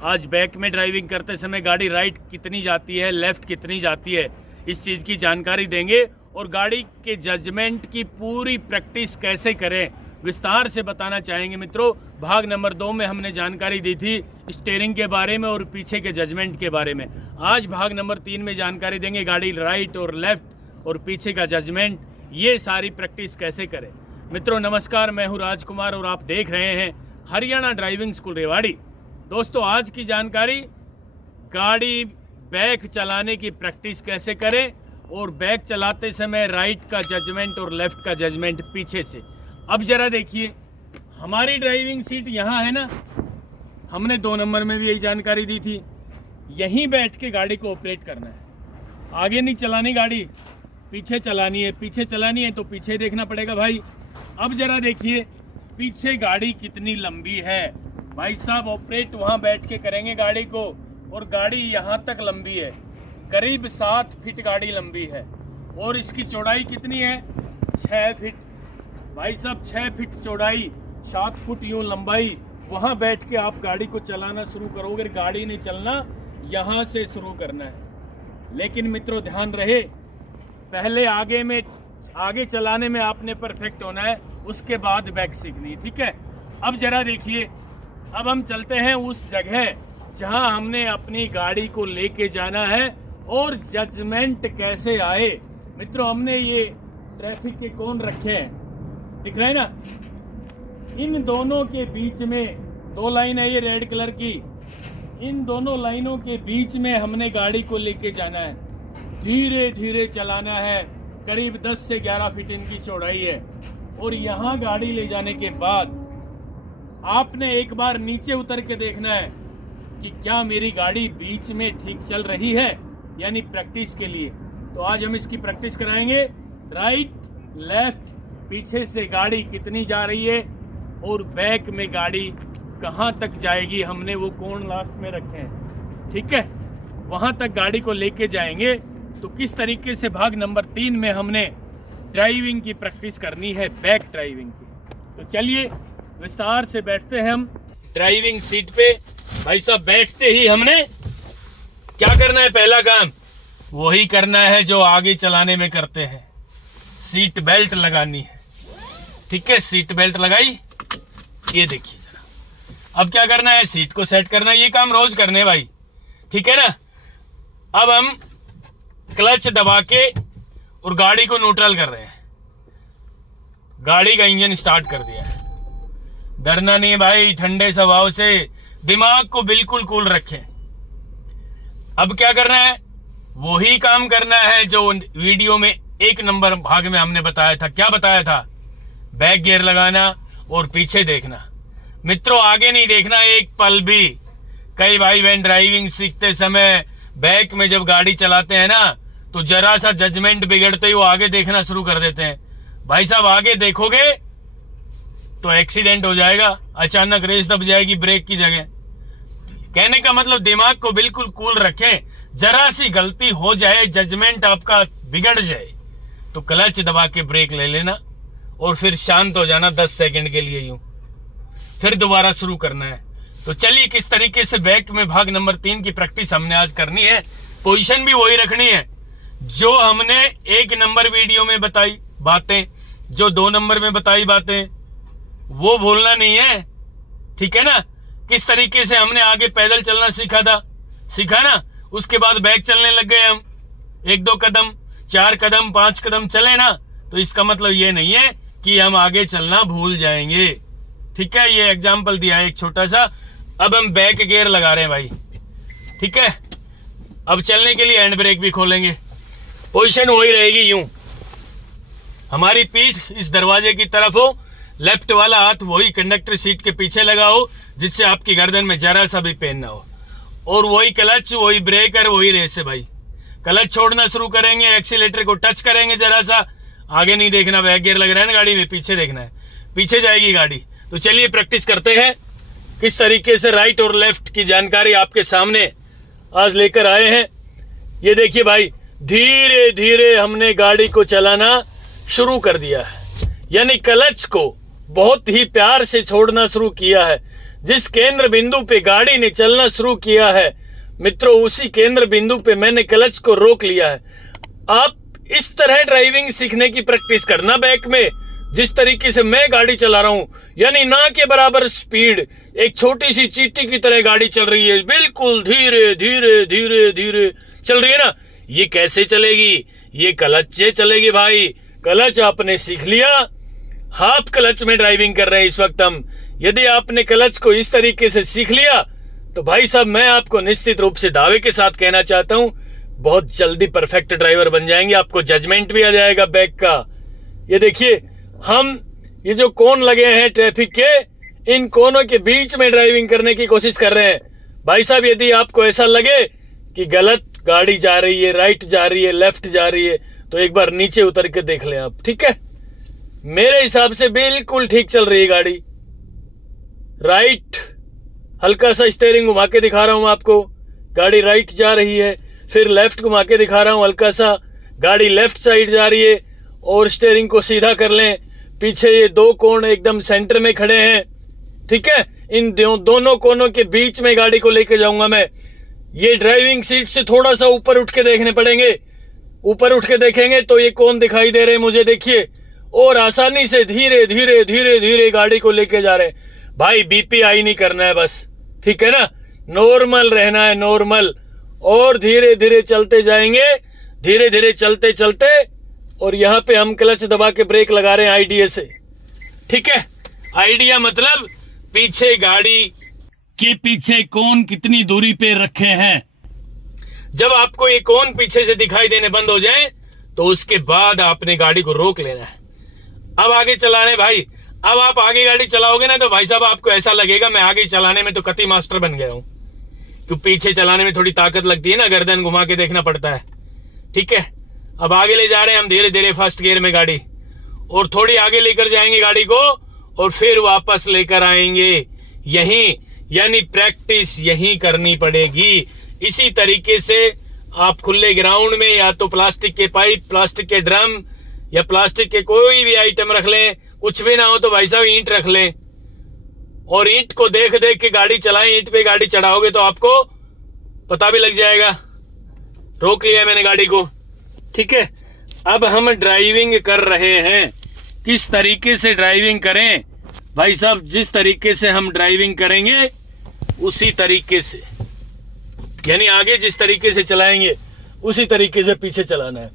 आज बैक में ड्राइविंग करते समय गाड़ी राइट कितनी जाती है, लेफ्ट कितनी जाती है, इस चीज़ की जानकारी देंगे और गाड़ी के जजमेंट की पूरी प्रैक्टिस कैसे करें विस्तार से बताना चाहेंगे। मित्रों, भाग नंबर 2 में हमने जानकारी दी थी स्टीयरिंग के बारे में और पीछे के जजमेंट के बारे में। आज भाग नंबर 3 में जानकारी देंगे गाड़ी राइट और लेफ्ट और पीछे का जजमेंट, ये सारी प्रैक्टिस कैसे करें। मित्रों नमस्कार, मैं हूं राजकुमार और आप देख रहे हैं हरियाणा ड्राइविंग स्कूल रेवाड़ी। दोस्तों, आज की जानकारी गाड़ी बैक चलाने की प्रैक्टिस कैसे करें और बैक चलाते समय राइट का जजमेंट और लेफ्ट का जजमेंट पीछे से। अब जरा देखिए, हमारी ड्राइविंग सीट यहाँ है ना, हमने 2 नंबर में भी यही जानकारी दी थी। यहीं बैठ के गाड़ी को ऑपरेट करना है, आगे नहीं चलानी गाड़ी, पीछे चलानी है। पीछे चलानी है तो पीछे देखना पड़ेगा भाई। अब जरा देखिए पीछे गाड़ी कितनी लंबी है भाई साहब, ऑपरेट वहाँ बैठ के करेंगे गाड़ी को। और गाड़ी यहाँ तक लंबी है, करीब 7 फीट गाड़ी लंबी है और इसकी चौड़ाई कितनी है, 6 फीट भाई साहब, 6 फीट चौड़ाई, 7 फुट यूँ लंबाई। वहाँ बैठ के आप गाड़ी को चलाना शुरू करोगे, गाड़ी नहीं चलना, यहाँ से शुरू करना है। लेकिन मित्रों ध्यान रहे, पहले आगे चलाने में आपने परफेक्ट होना है, उसके बाद बैक सीखनी, ठीक है। अब जरा देखिए, अब हम चलते हैं उस जगह जहां हमने अपनी गाड़ी को लेके जाना है और जजमेंट कैसे आए। मित्रों, हमने ये ट्रैफिक के कोन रखे हैं, दिख रहे हैं ना, इन दोनों के बीच में 2 लाइन है ये रेड कलर की, इन दोनों लाइनों के बीच में हमने गाड़ी को लेके जाना है। धीरे धीरे चलाना है, करीब 10 से 11 फीट इनकी चौड़ाई है। और यहाँ गाड़ी ले जाने के बाद आपने एक बार नीचे उतर के देखना है कि क्या मेरी गाड़ी बीच में ठीक चल रही है, यानी प्रैक्टिस के लिए। तो आज हम इसकी प्रैक्टिस कराएंगे, राइट लेफ्ट, पीछे से गाड़ी कितनी जा रही है और बैक में गाड़ी कहाँ तक जाएगी। हमने वो कोण लास्ट में रखे हैं, ठीक है, वहाँ तक गाड़ी को लेके जाएंगे। तो किस तरीके से भाग नंबर 3 में हमने ड्राइविंग की प्रैक्टिस करनी है, बैक ड्राइविंग की। तो चलिए विस्तार से बैठते हैं हम ड्राइविंग सीट पे। भाई साहब, बैठते ही हमने क्या करना है, पहला काम वही करना है जो आगे चलाने में करते हैं, सीट बेल्ट लगानी है, ठीक है। सीट बेल्ट लगाई, ये देखिए जरा। अब क्या करना है, सीट को सेट करना है, ये काम रोज करने भाई, ठीक है ना। अब हम क्लच दबा के और गाड़ी को न्यूट्रल कर रहे हैं, गाड़ी का इंजन स्टार्ट कर दिया है। डरना नहीं है भाई, ठंडे स्वभाव से दिमाग को बिल्कुल कूल रखें। अब क्या करना है, वही काम करना है जो वीडियो में 1 नंबर भाग में हमने बताया था। क्या बताया था, बैक गियर लगाना और पीछे देखना। मित्रों, आगे नहीं देखना एक पल भी। कई भाई बहन ड्राइविंग सीखते समय बैक में जब गाड़ी चलाते हैं ना, तो जरा सा जजमेंट बिगड़ते ही वो आगे देखना शुरू कर देते हैं। भाई साहब, आगे देखोगे तो एक्सीडेंट हो जाएगा, अचानक रेस दब जाएगी ब्रेक की जगह। कहने का मतलब दिमाग को बिल्कुल कूल रखें, जरा सी गलती हो जाए, जजमेंट आपका बिगड़ जाए तो क्लच दबा के ब्रेक ले लेना और फिर शांत हो जाना 10 सेकंड के लिए, यूं फिर दोबारा शुरू करना है। तो चलिए किस तरीके से बैक में भाग नंबर 3 की प्रैक्टिस हमने आज करनी है। पोजीशन भी वही रखनी है जो हमने 1 नंबर वीडियो में बताई बातें, जो 2 नंबर में बताई बातें, वो भूलना नहीं है, ठीक है ना। किस तरीके से हमने आगे पैदल चलना सीखा ना, उसके बाद बैक चलने लग गए हम। 1-2 कदम, 4 कदम, 5 कदम चले ना, तो इसका मतलब ये नहीं है कि हम आगे चलना भूल जाएंगे, ठीक है। ये एग्जाम्पल दिया है एक छोटा सा। अब हम बैक गियर लगा रहे हैं भाई, ठीक है। अब चलने के लिए हैंड ब्रेक भी खोलेंगे, पोजीशन वही रहेगी, यूं हमारी पीठ इस दरवाजे की तरफ हो, लेफ्ट वाला हाथ वही कंडक्टर सीट के पीछे लगा हो, जिससे आपकी गर्दन में जरा सा भी पेन ना हो। और वही क्लच, वही ब्रेकर, वही रेस है भाई। क्लच छोड़ना शुरू करेंगे, एक्सीलेटर को टच करेंगे जरा सा, आगे नहीं देखना, बैक गियर लग रहा है ना गाड़ी में, पीछे देखना है, पीछे जाएगी गाड़ी। तो चलिए प्रैक्टिस करते हैं किस तरीके से राइट और लेफ्ट की जानकारी आपके सामने आज लेकर आए हैं। ये देखिए भाई, धीरे धीरे हमने गाड़ी को चलाना शुरू कर दिया है, यानी क्लच को बहुत ही प्यार से छोड़ना शुरू किया है। जिस केंद्र बिंदु पे गाड़ी ने चलना शुरू किया है मित्रों, उसी केंद्र बिंदु पे मैंने क्लच को रोक लिया है। आप इस तरह ड्राइविंग सीखने की प्रैक्टिस करना बैक में, जिस तरीके से मैं गाड़ी चला रहा हूं, यानी ना के बराबर स्पीड, एक छोटी सी चींटी की तरह गाड़ी चल रही है, बिल्कुल धीरे धीरे धीरे धीरे चल रही है ना। ये कैसे चलेगी? ये क्लच से चलेगी भाई। क्लच आपने सीख लिया, हाफ क्लच में ड्राइविंग कर रहे हैं इस वक्त हम। यदि आपने क्लच को इस तरीके से सीख लिया तो भाई साहब मैं आपको निश्चित रूप से दावे के साथ कहना चाहता हूं, बहुत जल्दी परफेक्ट ड्राइवर बन जाएंगे। आपको जजमेंट भी आ जाएगा बैक का। ये देखिए, हम ये जो कोन लगे हैं ट्रैफिक के, इन कोनों के बीच में ड्राइविंग करने की कोशिश कर रहे हैं। भाई साहब यदि आपको ऐसा लगे कि गलत गाड़ी जा रही है, राइट जा रही है, लेफ्ट जा रही है, तो एक बार नीचे उतर के देख लें आप, ठीक है। मेरे हिसाब से बिल्कुल ठीक चल रही है गाड़ी। राइट, हल्का सा स्टीयरिंग घुमा के दिखा रहा हूं आपको, गाड़ी राइट जा रही है। फिर लेफ्ट घुमा के दिखा रहा हूं हल्का सा, गाड़ी लेफ्ट साइड जा रही है। और स्टीयरिंग को सीधा कर लें। पीछे ये दो कोण एकदम सेंटर में खड़े हैं, ठीक है। इन दोनों कोनों के बीच में गाड़ी को लेके जाऊंगा मैं। ये ड्राइविंग सीट से थोड़ा सा ऊपर उठ के देखने पड़ेंगे। ऊपर उठ के देखेंगे तो ये कोण दिखाई दे रहे हैं मुझे, देखिए। और आसानी से धीरे धीरे धीरे धीरे गाड़ी को लेके जा रहे हैं। भाई बीपीआई नहीं करना है बस, ठीक है ना, नॉर्मल रहना है, नॉर्मल। और धीरे धीरे चलते जाएंगे, धीरे धीरे चलते चलते। और यहाँ पे हम क्लच दबा के ब्रेक लगा रहे हैं आईडिया से, ठीक है। आइडिया मतलब पीछे गाड़ी के पीछे कोन कितनी दूरी पे रखे हैं। जब आपको ये कोन पीछे से दिखाई देने बंद हो जाए तो उसके बाद आपने गाड़ी को रोक लेना है। अब आगे चलाने भाई, अब आप आगे गाड़ी चलाओगे ना तो भाई साहब आपको ऐसा लगेगा मैं आगे चलाने में तो कति मास्टर बन गया हूं। क्योंकि पीछे चलाने में थोड़ी ताकत लगती है ना, गर्दन घुमा के देखना पड़ता है, ठीक है। अब आगे ले जा रहे हैं हम धीरे धीरे फर्स्ट गियर में गाड़ी, और थोड़ी आगे लेकर जाएंगे गाड़ी को और फिर वापस लेकर आएंगे यहीं। यानी प्रैक्टिस यहीं करनी पड़ेगी। इसी तरीके से आप खुले ग्राउंड में या तो प्लास्टिक के पाइप, प्लास्टिक के ड्रम या प्लास्टिक के कोई भी आइटम रख लें। कुछ भी ना हो तो भाई साहब ईंट रख लें और ईंट को देख देख के गाड़ी चलाएं। ईंट पे गाड़ी चढ़ाओगे तो आपको पता भी लग जाएगा। रोक लिया मैंने गाड़ी को, ठीक है। अब हम ड्राइविंग कर रहे हैं। किस तरीके से ड्राइविंग करें भाई साहब? जिस तरीके से हम ड्राइविंग करेंगे उसी तरीके से, यानी आगे जिस तरीके से चलाएंगे उसी तरीके से पीछे चलाना है।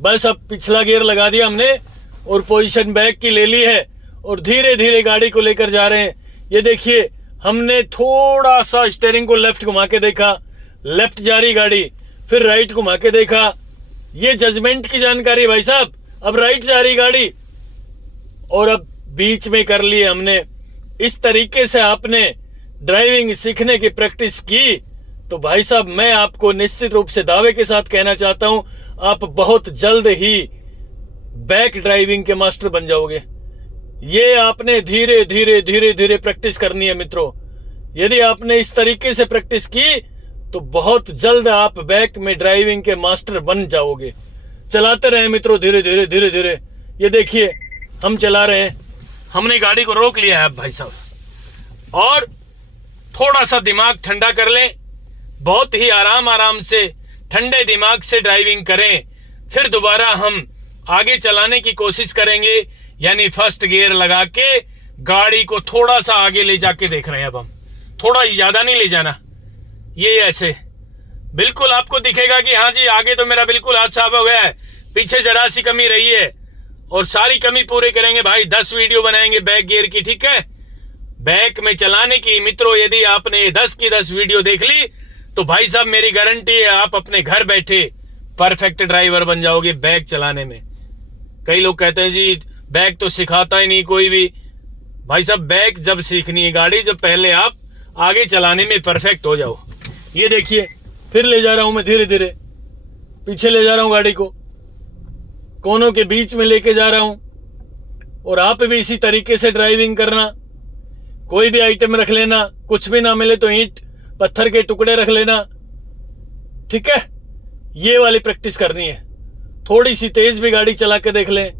बस अब पिछला गियर लगा दिया हमने और पोजीशन बैक की ले ली है और धीरे धीरे गाड़ी को लेकर जा रहे हैं। ये देखिए, हमने थोड़ा सा स्टीयरिंग को लेफ्ट घुमा के देखा, लेफ्ट जा रही गाड़ी, फिर राइट घुमा के देखा। ये जजमेंट की जानकारी भाई साहब। अब राइट जा रही गाड़ी और अब बीच में कर लिए हमने। इस तरीके से आपने ड्राइविंग सीखने की प्रैक्टिस की तो भाई साहब मैं आपको निश्चित रूप से दावे के साथ कहना चाहता हूं, आप बहुत जल्द ही बैक ड्राइविंग के मास्टर बन जाओगे। ये आपने धीरे धीरे धीरे धीरे प्रैक्टिस करनी है मित्रों। यदि आपने इस तरीके से प्रैक्टिस की तो बहुत जल्द आप बैक में ड्राइविंग के मास्टर बन जाओगे। चलाते रहे मित्रों, धीरे धीरे धीरे धीरे। ये देखिए हम चला रहे हैं, हमने गाड़ी को रोक लिया है अब भाई साहब। और थोड़ा सा दिमाग ठंडा कर लें, बहुत ही आराम से ठंडे दिमाग से ड्राइविंग करें। फिर दोबारा हम आगे चलाने की कोशिश करेंगे, यानी फर्स्ट गियर लगा के गाड़ी को थोड़ा सा आगे ले जाके देख रहे हैं। अब हम थोड़ा ज्यादा नहीं ले जाना, ये ऐसे बिल्कुल आपको दिखेगा कि हाँ जी आगे तो मेरा बिल्कुल हाथ साफ हो गया है, पीछे जरा सी कमी रही है और सारी कमी पूरे करेंगे भाई। 10 वीडियो बनाएंगे बैक गियर की, ठीक है। बैक में चलाने की मित्रों यदि आपने 10 की 10 वीडियो देख ली तो भाई साहब मेरी गारंटी है आप अपने घर बैठे परफेक्ट ड्राइवर बन जाओगे बैक चलाने में। कई लोग कहते हैं जी बैक तो सिखाता ही नहीं कोई भी। भाई साहब बैक जब सीखनी है गाड़ी, जब पहले आप आगे चलाने में परफेक्ट हो जाओ। ये देखिए फिर ले जा रहा हूं मैं धीरे धीरे, पीछे ले जा रहा हूं गाड़ी को, कोनों के बीच में लेके जा रहा हूं। और आप भी इसी तरीके से ड्राइविंग करना। कोई भी आइटम रख लेना, कुछ भी ना मिले तो ईंट पत्थर के टुकड़े रख लेना, ठीक है। ये वाली प्रैक्टिस करनी है। थोड़ी सी तेज भी गाड़ी चला के देख लें,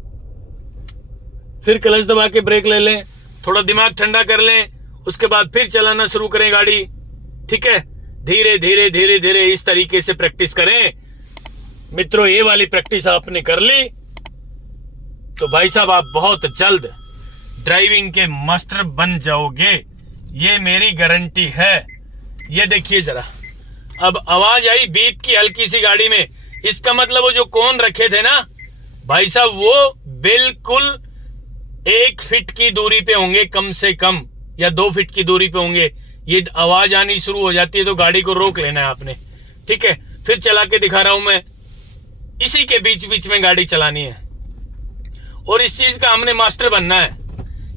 फिर क्लच दबा के ब्रेक ले लें, थोड़ा दिमाग ठंडा कर लें उसके बाद फिर चलाना शुरू करें गाड़ी। ठीक है, धीरे धीरे धीरे धीरे इस तरीके से प्रैक्टिस करें। मित्रों, ये वाली प्रैक्टिस आपने कर ली तो भाई साहब आप बहुत जल्द ड्राइविंग के मास्टर बन जाओगे, ये मेरी गारंटी है। ये देखिए जरा, अब आवाज आई बीप की हल्की सी गाड़ी में, इसका मतलब वो जो कोन रखे थे ना भाई साहब, वो बिल्कुल 1 फीट की दूरी पे होंगे कम से कम, या 2 फीट की दूरी पे होंगे। ये आवाज आनी शुरू हो जाती है तो गाड़ी को रोक लेना है आपने। ठीक है, फिर चला के दिखा रहा हूं मैं। इसी के बीच बीच में गाड़ी चलानी है और इस चीज का हमने मास्टर बनना है,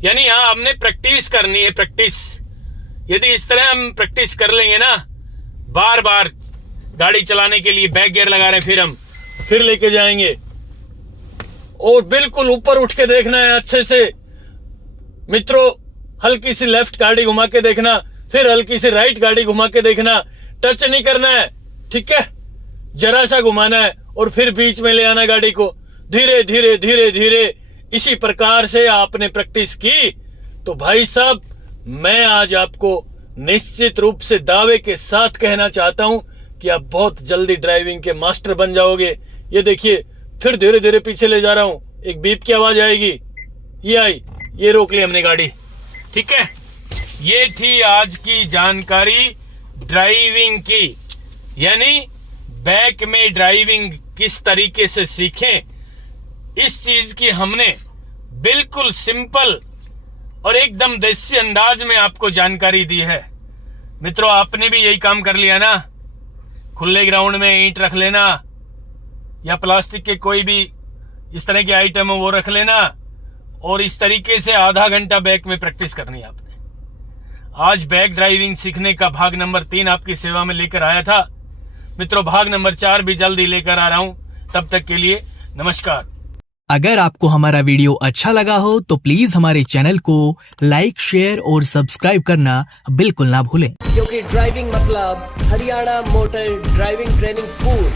यानी यहां हमने प्रैक्टिस करनी है, प्रैक्टिस। यदि इस तरह हम प्रैक्टिस कर लेंगे ना, बार बार गाड़ी चलाने के लिए बैक गियर लगा रहे हैं, फिर हम फिर लेके जाएंगे और बिल्कुल ऊपर उठ के देखना है अच्छे से। मित्रों, हल्की सी लेफ्ट गाड़ी घुमा के देखना, फिर हल्की सी राइट गाड़ी घुमा के देखना, टच नहीं करना है। ठीक है, जरा सा घुमाना है और फिर बीच में ले आना गाड़ी को, धीरे धीरे धीरे धीरे। इसी प्रकार से आपने प्रैक्टिस की तो भाई साहब मैं आज आपको निश्चित रूप से दावे के साथ कहना चाहता हूं कि आप बहुत जल्दी ड्राइविंग के मास्टर बन जाओगे। ये देखिए, फिर धीरे धीरे पीछे ले जा रहा हूं, एक बीप की आवाज आएगी, ये आई, ये रोक ली हमने गाड़ी। ठीक है, ये थी आज की जानकारी ड्राइविंग की, यानी बैक में ड्राइविंग किस तरीके से सीखें, इस चीज की हमने बिल्कुल सिंपल और एकदम देसी अंदाज में आपको जानकारी दी है। मित्रों, आपने भी यही काम कर लिया ना, खुले ग्राउंड में ईंट रख लेना या प्लास्टिक के कोई भी इस तरह के आइटम है वो रख लेना और इस तरीके से आधा घंटा बैक में प्रैक्टिस करनी है आपने। आज बैक ड्राइविंग सीखने का भाग नंबर 3 आपकी सेवा में लेकर आया था। मित्रों, भाग नंबर 4 भी जल्दी लेकर आ रहा हूं। तब तक के लिए नमस्कार। अगर आपको हमारा वीडियो अच्छा लगा हो तो प्लीज हमारे चैनल को लाइक, शेयर और सब्सक्राइब करना बिल्कुल ना भूलें, क्योंकि ड्राइविंग मतलब Haryana motor driving training school.